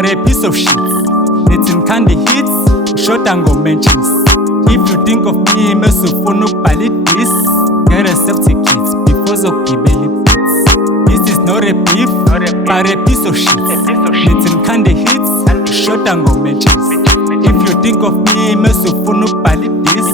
but a piece of shit. It's in candy hits, short and go mentions. If you think of me, mesufuna ukubhala this, get yourself tickets before zokugibela beats. This is not a beef, but a piece of shit. It's in candy hits, short and go mentions. If you think of me, mesufuna ukubhala this,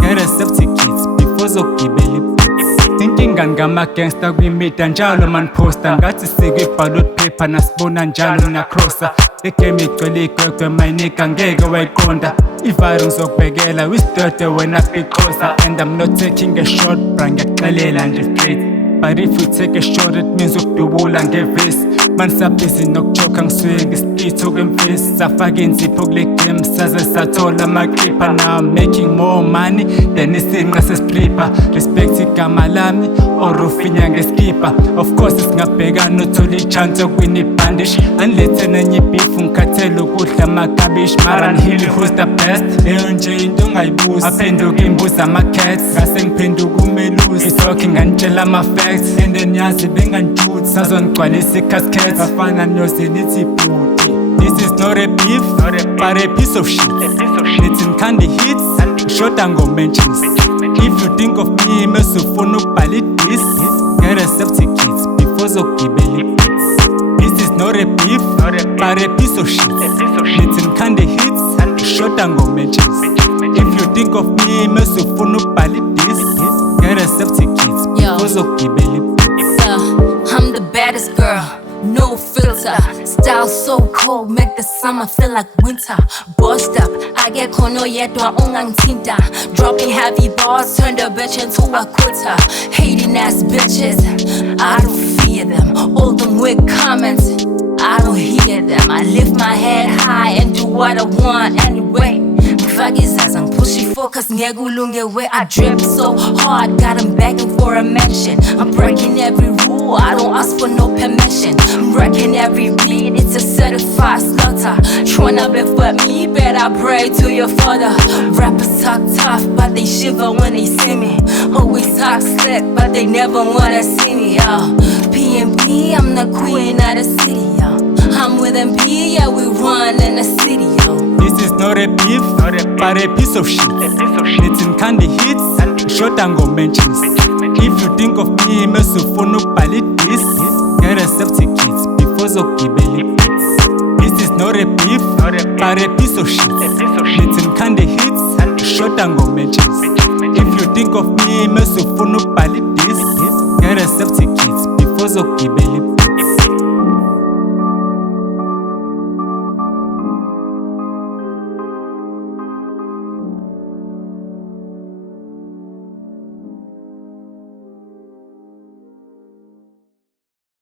get yourself tickets before zokugibela beats. Thinking ngama gangster kwimida njalo man poster ngathi sikwe ballot paper nasibona njalo na crosser egame igcwele igwegwe mayinika ngeke wayiqonda iviral ngizokubhekela wisdode wena siqhosa and I'm not taking a short bra ngiyaxelela nje straight but if you take a short it means ukudubula ngevesi man sabhizi nokujoka ngisuke ngesititho kwemfesi safaka inzipho kule game saze sathola amaqipha now I'm making more money than isinqa sesiplipper respect igama lami or ufinya ngeskipper of course singabhekana uthola ichance yokwina ibhandish angilethe nenye beef ngikhathela ukudla amakabish mara ngihili who's the best leyo nje into ongayibuza aphenduka imbuza ama-cats ngase ngiphenduka umelusi isokhi nganitshela ama-facts and then yazi bengantutsi sazongigcwalisa i-casket afana niyozenithi bhuti. This is not a beef, but a piece of shit. It's in candy hits, short and go mentions. If you think of me, mesufuna ukubhala this, get yourself tickets before zokugibela beats. This is not a beef, but a piece of shit. It's in candy hits, short and go mentions. If you think of me, mesufuna ukubhala this, get yourself tickets before zokugibela beats. I'm the baddest girl. No filter, style so cold, make the summer feel like winter. Bossed up, I get kono yedwa ungangithinta. Dropping heavy bars, turn the bitch into a quitter. Hating ass bitches, I don't fear them. All them weird comments, I don't hear them. I lift my head high and do what I want anyway. I'm pushing focus, where I drip so hard, got them begging for a mention. I'm breaking every rule, I don't ask for no permission. I'm wrecking every beat, it's a certified slaughter. Tryna before me, better pray to your father. Rappers talk tough, but they shiver when they see me. Always talk slick, but they never wanna see me, yo. PNP, I'm the queen of the city, yo. I'm with MP, yeah, we run in the city, yo. This is not a beef, but a piece of shit. It's in candy hits, short and go mentions. If you think of me, mesufuna ukubhala this, get yourself tickets before zokugibela beats. This is not a beef, but a piece of shit. It's in candy hits, short and go mentions. If you think of me, mesufuna ukubhala this, get yourself tickets before zokugibela